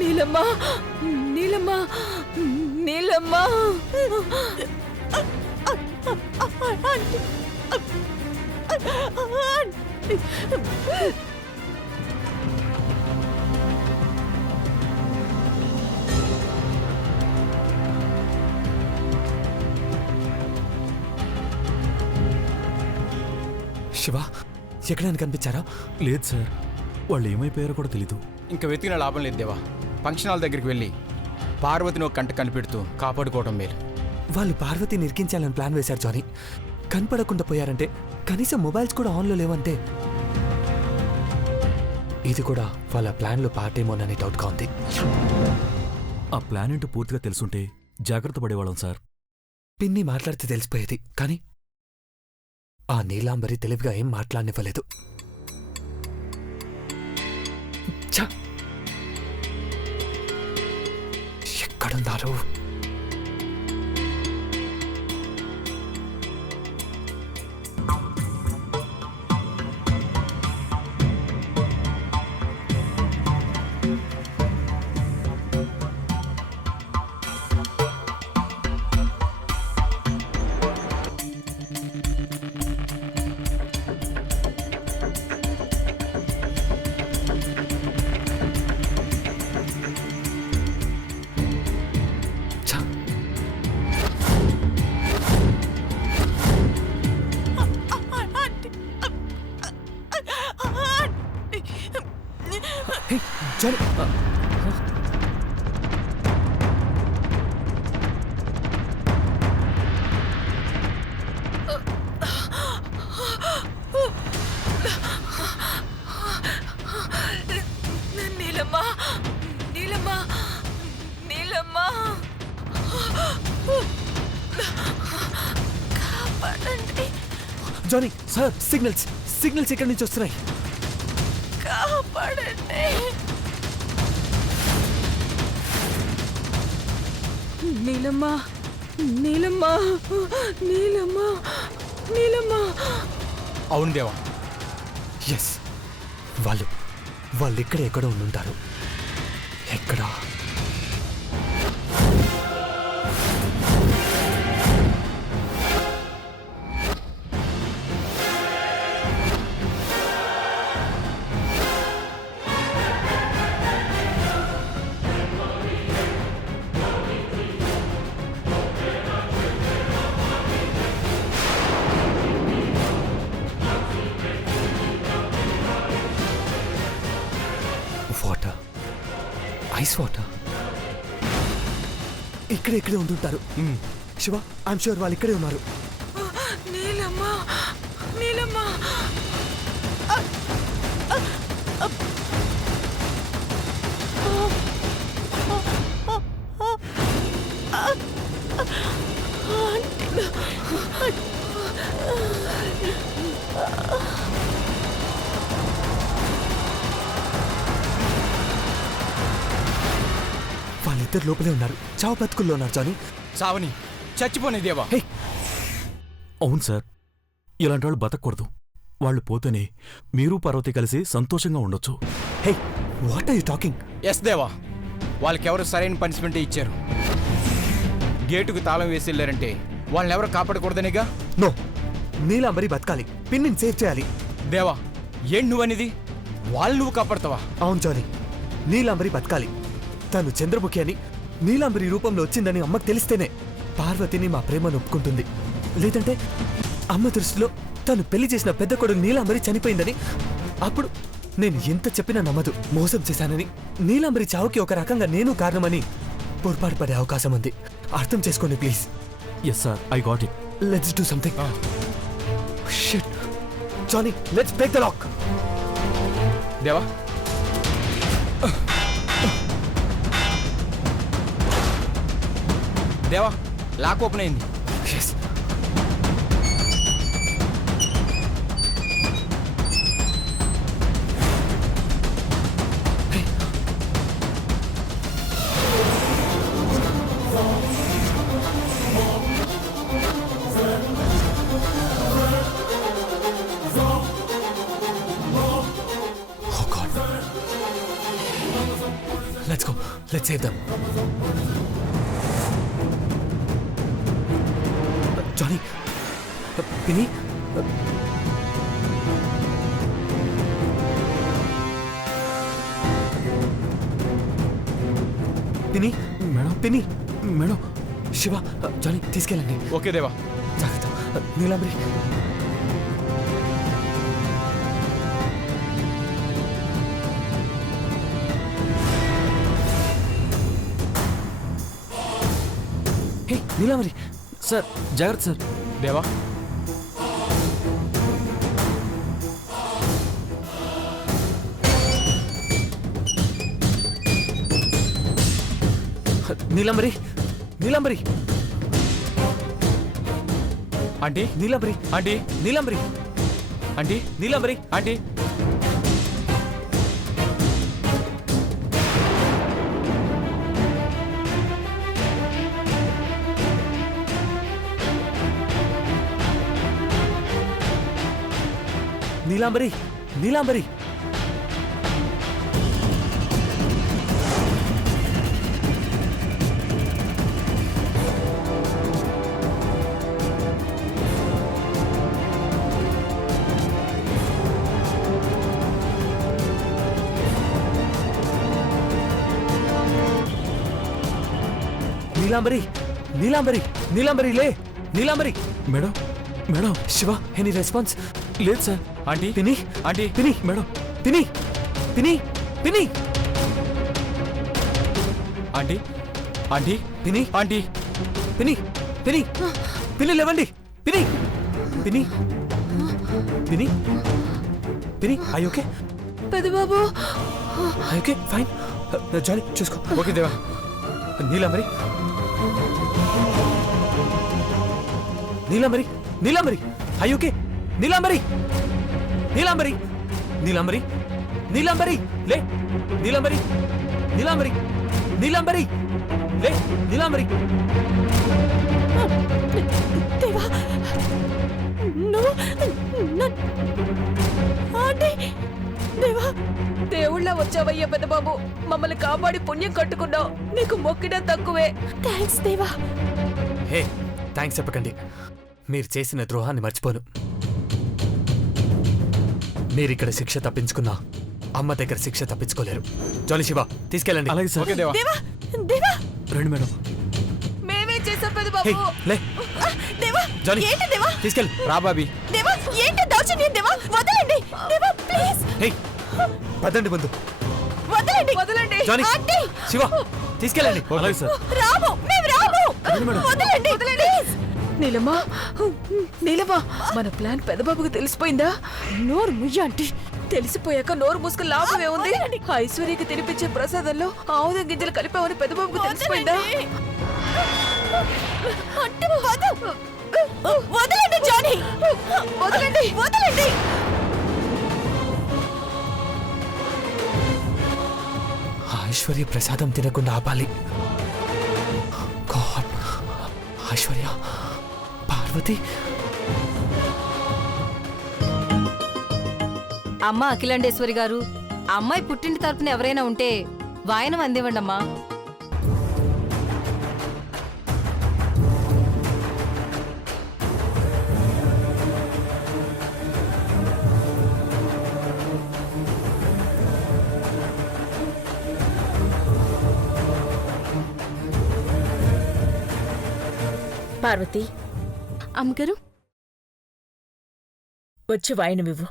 నీలమ్మా, నీలమ్మా, నీలమ్మా. శివ, ఎక్కడైనా కనిపించారా? లేదు సార్, వాళ్ళు ఏమైపోయారో కూడా తెలీదు. ఇంకా వెతికిన లాభం లేదు దేవా. ఫంక్షన్ హాల్ దగ్గరికి వెళ్ళి పార్వతిని ఒక కంట కనిపెడుతూ కాపాడుకోవడం మేలు. వాళ్ళు పార్వతిని ఇరికించాలని ప్లాన్ వేశారు జానీ. కనపడకుండా పోయారంటే కనీసం మొబైల్స్ కూడా ఆన్లో లేవంటే ఇది కూడా వాళ్ళ ప్లాన్లో పార్ట్ ఏమోనని డౌట్గా ఉంది. ఆ ప్లాన్ ఏంటో పూర్తిగా తెలుసుంటే జాగ్రత్త పడేవాళ్ళం సార్. పిన్ని మాట్లాడితే తెలిసిపోయేది, కానీ ఆ నీలాంబరి తెలివిగా ఏం మాట్లాడనివ్వలేదు. ఛ! ఎక్కడున్నారు? జానీ, నీలమ్మా, నీలమ్మా, నీలమ్మా, కాపాడండి. జానీ సార్, సిగ్నల్స్ సిగ్నల్స్ ఎక్కడి నుంచి వస్తున్నాయి? కాపాడండి. నీలమ్మా, నీలమ్మా, నీలమ్మా, నీలమ్మా. అవును దేవా. ఎస్, వాళ్ళు ఇక్కడే ఎక్కడో ఉండుంటారు. ఎక్కడా? Water, ice water. ఇక్కడే ఉంటుంటారు. శివ, ఐఎమ్ షూర్ వాళ్ళు ఇక్కడే ఉన్నారు. నీలమ్మా, నీలమ్మా. వాళ్ళిద్దరు లోపలే ఉన్నారు. చావు బతుకుల్లో ఉన్నారు జానీ. సావని, చచ్చిపోని దేవా. హే, అవును సార్, ఇలాంటి వాళ్ళు బతకూడదు. వాళ్ళు పోతేనే మీరు పార్వతి కలిసి సంతోషంగా ఉండొచ్చు. Hey, what are you talking? Yes Deva, వాళ్ళకెవరు సరైన పనిష్మెంట్ ఇచ్చారు. గేటుకు తాళం వేసి వెళ్ళారంటే వాళ్ళని ఎవరు కాపాడకూడదనిగా. నో, నీలాంబరి బతకాలి. పిన్నిని సేవ్ చేయాలి. దేవా, ఏం నువ్వనేది? వాళ్ళు నువ్వు కాపాడతావా? అవును జానీ, నీలాంబరి బతకాలి. తను చంద్రముఖి అని, నీలాంబరి రూపంలో వచ్చిందని అమ్మకు తెలిస్తేనే పార్వతిని మా ప్రేమను ఒప్పుకుంటుంది. లేదంటే అమ్మ దృష్టిలో తను పెళ్లి చేసిన పెద్ద కొడుకు నీలాంబరి చనిపోయిందని, అప్పుడు నేను ఎంత చెప్పినా నమ్మదు. మోసం చేశానని, నీలాంబరి చావుకి ఒక రకంగా నేను కారణమని పొరపాటు పడే అవకాశం ఉంది. అర్థం చేసుకోండి please. Yes sir, I got it. Let's do something. Shit Johnny, let's break the lock. Deva, Deva, lock open అయింది. Yes. Hey, let's save them. Johnny, పిన్ని, పిన్ని, మేడం పిన్ని, మేడం శివ, జానీ తీసుకెళ్ళండి. ఓకే దేవా. జాగ్రత్త. నీలాంబరి, హే నీలాంబరి. సార్ జాగ్రత్త sir. Deva, Neelambari, Neelambari, aunty, Neelambari, aunty, Neelambari, aunty, Neelambari, aunty. Neelambari, Neelambari. Neelambari, Neelambari, Neelambari లే. Neelambari. Madam madam Shiva, any response? లేదు sir. Aunty, పిని, ఆంటీ, పిని, మేడం పిని, పిని, పిని, ఆంటీ, ఆంటీ, పిని, ఆంటీ. పిని, పిని, పిని లేవండి. పిని, పిని, పిని, పిని, I okay? Pedababu, I okay, fine. Johnny చూసుకో. ఓకే దేవా. Neelambari, Neelambari, Neelambari, I okay? నీలాంబరి, నీలాంబరి, నీలాంబరి, నీలాంబరి లే. నీలాంబరి, నీలాంబరి, నీలాంబరి లే. నీలాంబరి. దేవా, నువ్వు ఆంటీ, దేవా, దేవుళ్ళ వచ్చావయ్యా పెదబాబు. మమ్మల్ని కాపాడి పుణ్యం కట్టుకున్నావు. నీకు మొక్కినా తక్కువే. థ్యాంక్స్ దేవా. హే, థ్యాంక్స్ చెప్పకండి. మీరు చేసిన ద్రోహాన్ని మర్చిపోను. మీరిక్కడ శిక్ష తప్పించుకున్నా అమ్మ దగ్గర శిక్ష తప్పించుకోలేరు. జానీ, శివ తీసుకెళ్ళండి. అలాగే సార్. ఓకే దేవా. దేవా, దేవా, రండి మేడం. మేమే చేసాం హే, పెదబాబు. లే. దేవా, జానీ, ఏంటి దేవా? తీసుకెళ్ళి. రా బాబీ. దేవా, ఏంటి దౌర్జన్యం? దేవా, వదలండి. దేవా, ప్లీజ్ హే, పదండి ముందు. వదలండి, వదలండి. జానీ, ఆంటీ, శివ తీసుకెళ్ళండి. అలాగే సార్. రాము, మేము రాము. రండి మేడం. వదలండి, ప్లీజ్. నీలమ్మా, నీలమ్మా, మన ప్లాన్ పెదబాబుకి తెలిసిపోయిందా? నోరు ముయ్య ఆంటీ. తెలిసిపోయాక నోరు మూసుకు లాభం ఏముంది? ఐశ్వర్యకి తినిపించే ప్రసాదంలో ఆముదం గింజలు కలిపామని పెదబాబుకి తెలిసిపోయిందా? వదలండి జానీ, వదలండి, వదలండి. ఐశ్వర్య ప్రసాదం తినకుండా ఆపాలి. గాడ్, ఐశ్వర్య, పార్వతి. అమ్మ అఖిలాండేశ్వరి గారు, ఆ అమ్మాయి పుట్టింటి తరపున ఎవరైనా ఉంటే వాయనం అందివ్వండి అమ్మా. పార్వతి, అమ్మగారు వచ్చి వాయినమివ్వు.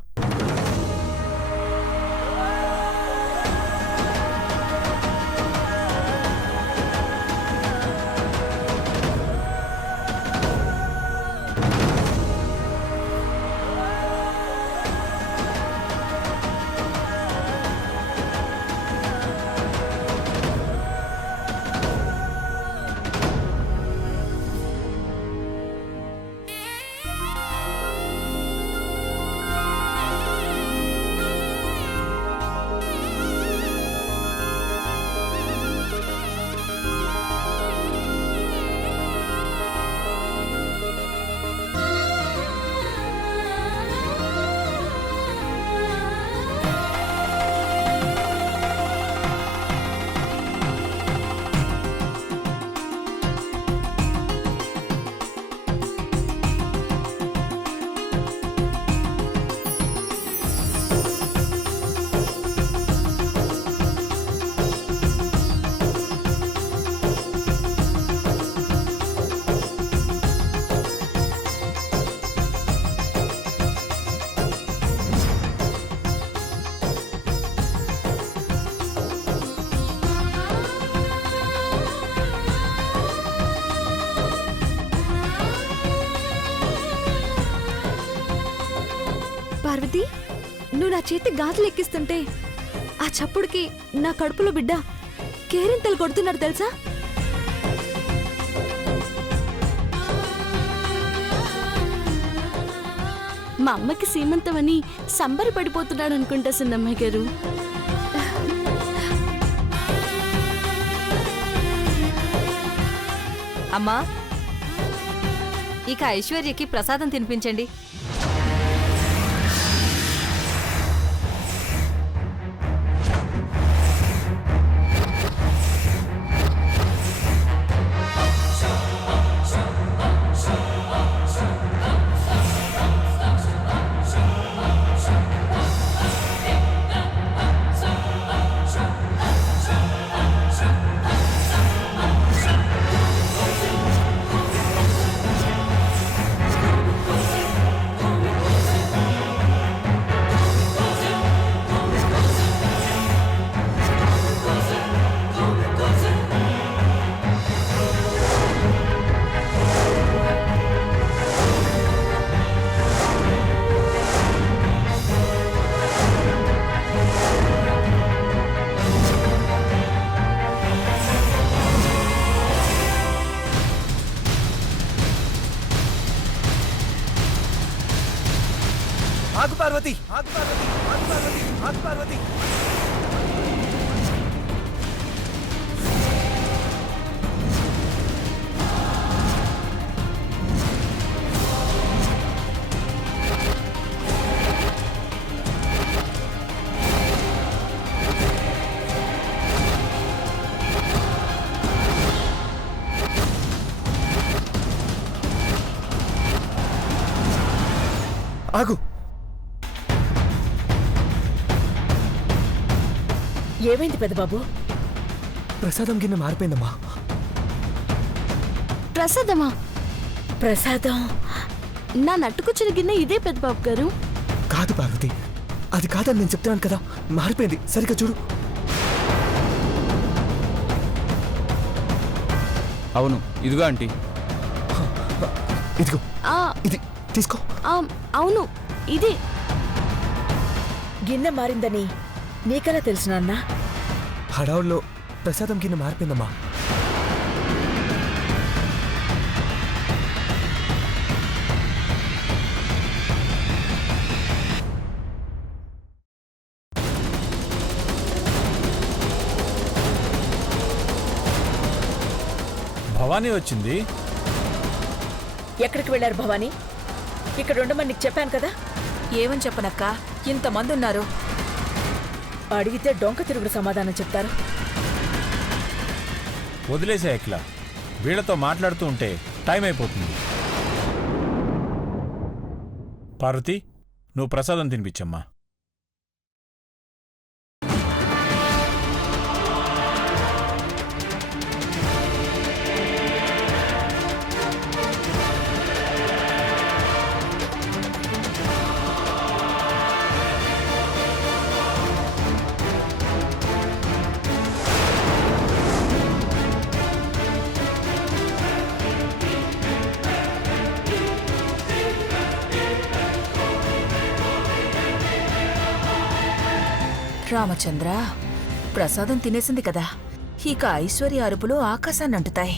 పార్వతి, నువ్వు నా చేతి గాజులు ఎక్కిస్తుంటే ఆ చప్పుడుకి నా కడుపులో బిడ్డ కేరింతలు కొడుతున్నాడు తెలుసా? మా అమ్మకి సీమంతమని సంబరపడిపోతున్నాడు అనుకుంటా సిన్నమ్మాయి గారు. అమ్మా, ఇక ఐశ్వర్యకి ప్రసాదం తినిపించండి. ఆగు పార్వతి, ఆగు పార్వతి, ఆగు పార్వతి, ఆగు పార్వతి. ఆగు. ఏమైంది పెద్దబాబు? ప్రసాదం గిన్నె మారిపోయిందమ్మా. ప్రసాదమా? ప్రసాదం నా నట్టుకొచ్చిన గిన్నె ఇదే పెద్దబాబు గారు. కాదు పార్వతి, అది కాదని నేను చెప్తున్నాను కదా, మారిపోయింది. సరిగ్గా చూడు. అవును, ఇదిగో ఆంటీ. ఇదిగో, ఆ, ఇది తీసుకో. ఆ, అవును ఇదే. గిన్నె మారిందని నీకెలా తెలుసు నాన్న? హడావుల్లో ప్రసాదం గిన్నె మారిపోయిందమ్మా. భవానీ వచ్చింది. ఎక్కడికి వెళ్ళారు భవానీ? ఇక్కడ ఉండమని నీకు చెప్పాను కదా. ఏమని చెప్పనక్క, ఇంతమంది ఉన్నారు. అడిగితే డొంక తిరుగుడు సమాధానం చెప్తారు. వదిలేసే ఎట్లా, వీళ్లతో మాట్లాడుతూ ఉంటే టైం అయిపోతుంది. పార్వతి, నువ్వు ప్రసాదం తినిపించమ్మా. రామచంద్ర, ప్రసాదం తినేసింది కదా, ఇక ఐశ్వర్య అరుపులు ఆకాశాన్ని అంటుతాయి.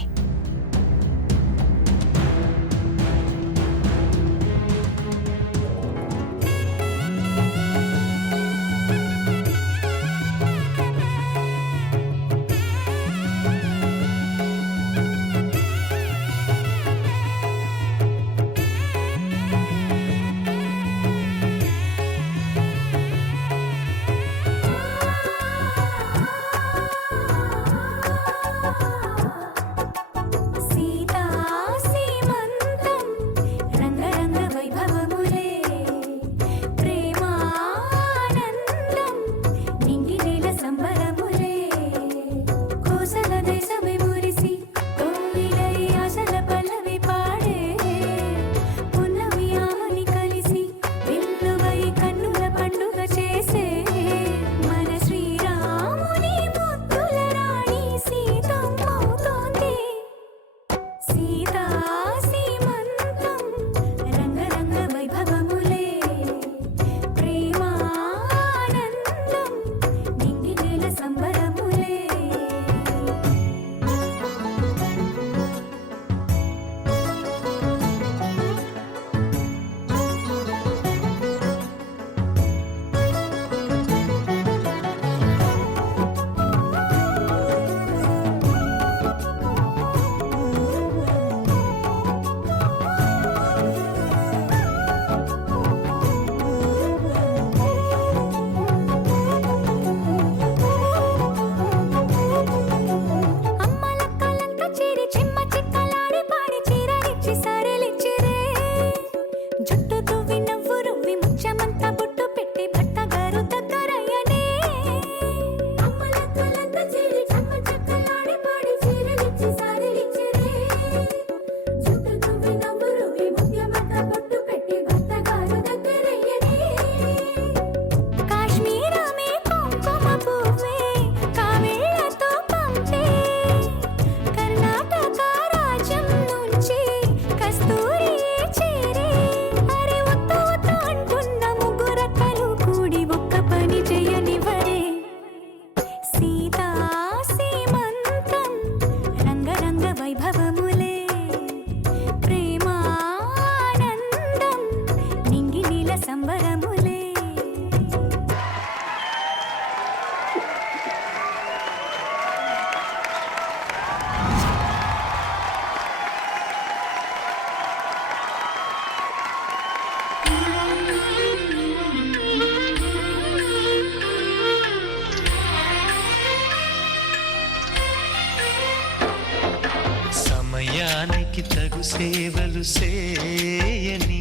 సమయానికి తగు సేవలు సేయని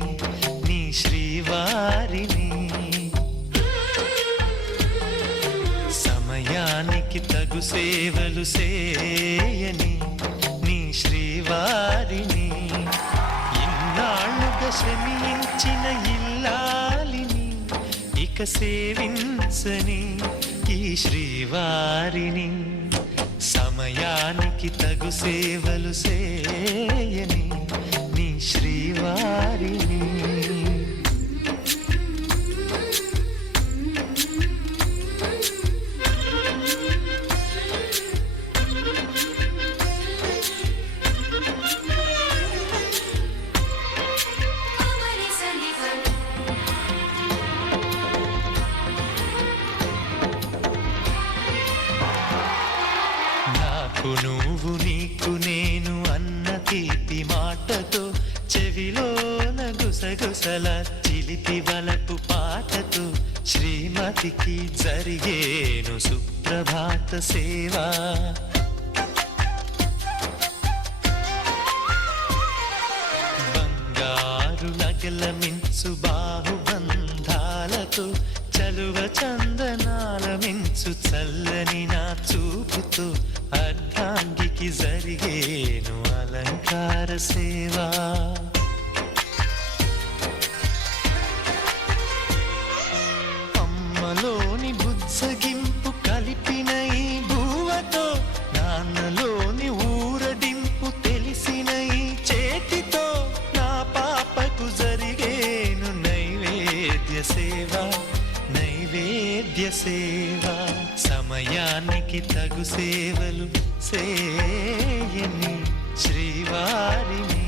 నీ శ్రీవారిని సమయానికి తగు సేవలు సేయని నీ శ్రీవారిని ఇన్నాళ్ళుగా శ్రమించిన ఇల్లాలిని ఇక సేవించని ఈ శ్రీవారిని సమయానికి తగు సేవలు సేయని నీ శ్రీవారిని నాకు నువ్వు నీకు నేను అన్న తీపి మాటతో చెవిలోన గుసగుసల చిలిపి వలపు పాటతో శ్రీమతికి జరిగేను సుప్రభాత సేవా బంగారు నగల మించు బాహుబంధాలతో చలువ చందనాల మించు చల్లని నా చూపుతో అర్ధాంగికి జరిగేను అలంకార సేవా అమ్మలోని బుజ్జగింపు కలిపిన ఈ భూవతో నాన్నలోని ఊరడింపు తెలిసిన ఈ చేతితో నా పాపకు జరిగేను నైవేద్య సేవ సమయానికి తగు సేవలు సేయని శ్రీవారిని